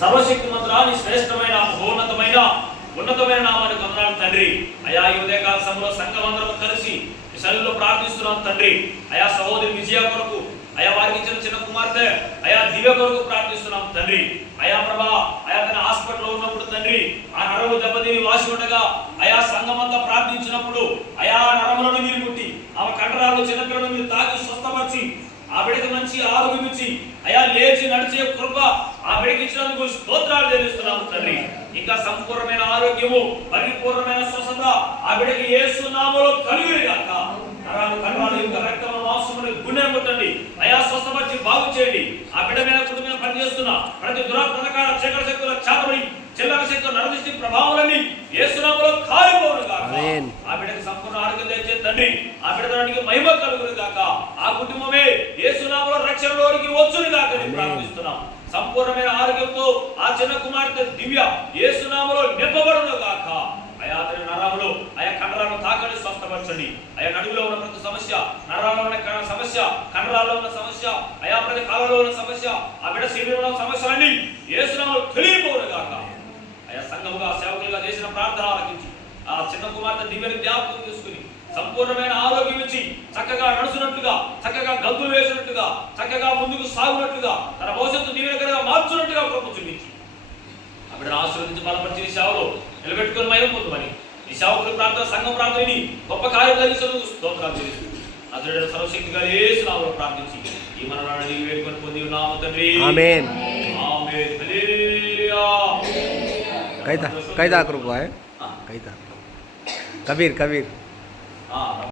సర్వశక్తి మంత్రాన్ని శ్రేష్టమైన ఉన్నతమైన నామానికి వందనాలు తండ్రి. అయా ఈ ఉదయకాల సమయంలో సంఘమందరం కలిసి శైలిలో ప్రార్థిస్తున్నాం తండ్రి. అయా సహోదరి విజయ కొరకు, అయా వారికి ఇచ్చిన చిన్న కుమార్తె అయా దివ్య కొరకు ప్రార్థిస్తున్నాం తండ్రి. అయా ప్రభా, అయా తన హాస్పిటల్లో ఉన్నప్పుడు తండ్రి ఆ నరము దెబ్బతిని వాసి ఉండగా అయా సంఘమంతా ప్రార్థించినప్పుడు అయా నరములను మీరు ముట్టి ఆమె కండరాలు చిన్నపిల్లలను మీరు తాకి స్వస్థపరిచి ఆ బిడ్డకి మంచి ఆరోగ్యం ఇచ్చి అయా లేచి నడిచే కృప ఆ బిడ్డకి ఇచ్చినందుకు స్తోత్రాలు చెల్లిస్తున్నాము తండ్రి. ఇంకా సంపూర్ణమైన ఆరోగ్యము, పరిపూర్ణమైన స్వస్థత ఆ బిడ్డకి యేసు నామములో కలుగును గాక. కండరాలు ఇంకా రక్తము మాంసమును గుండె ముట్టండి అయా, స్వస్థపరిచి బాగు చేయండి. ఆ బిడ్డ మీద కుటుంబం పనిచేస్తున్న ప్రతి దురాత్మకార చీకటి శక్తుల చాతబడి చిల్లర శక్తుల నరదృష్టి ప్రభావాలని యేసు నామములో కాలిపోవును గాక. ఆ బిడ్డకి సంపూర్ణ ఆరోగ్యం తెచ్చే తండ్రి, ఆ బిడ్డకి మహిమ కలుగును గాక. ఆ కుటుంబమే యేసు నామములో రక్షణలోనికి వచ్చును గాక అని ప్రార్థిస్తున్నాం. సంపూర్ణమైన ఆరోగ్యంతో ఆ చిన్న కుమార్తె దివ్య యేసు నామములో నింపబడును గాక. అయా అతని నరాములు అయా కండరాలను తాకని స్వస్థపరచండి. అయా నడుములో ఉన్న ప్రతి సమస్య, నరాల్లో ఉన్న సమస్య, కండరాల్లో ఉన్న సమస్య, అయా ప్రతి కాలంలో ఉన్న సమస్య, ఆ బిడ్డ శరీరంలో సమస్యలన్నీ యేసు నామములో తొలగిపోవును గాక. అయా సంఘముగా సేవకులుగా చేసిన ప్రార్థన ఆలకించి ఆ చిన్న కుమార్తె దివ్యని జ్ఞాపకం చేసుకుని సంపూర్ణమైన ఆరోగ్యం ఇచ్చి చక్కగా నడుచున్నట్లుగా, చక్కగా గంతులు వేసినట్లుగా, చక్కగా ముందుకు సాగునట్లుగా, తన భవిష్యత్తు దీవెనకరంగా మార్చున్నట్టుగా కృప చూపించి ఆ బిడ్డను ఆశీర్వదించి బలపరిచి ఈ సేవలో నిలబెట్టుకుని మహిమ పొందమని ఈ సేవకుల ప్రార్థన సంఘం ప్రార్థనని గొప్ప కార్యం జరిగినందుకు స్తోత్రాలు తెలుసు. అతడు సర్వశక్తిగా యేసు నామములో ప్రార్థించి ఈ మనరాన్ని వేడుకొని పొంది ఉన్నాము తండ్రి. ఆమేన్. ఆమేన్. హల్లెలూయా. कैता कैता करूँ है कैता कबीर कबीर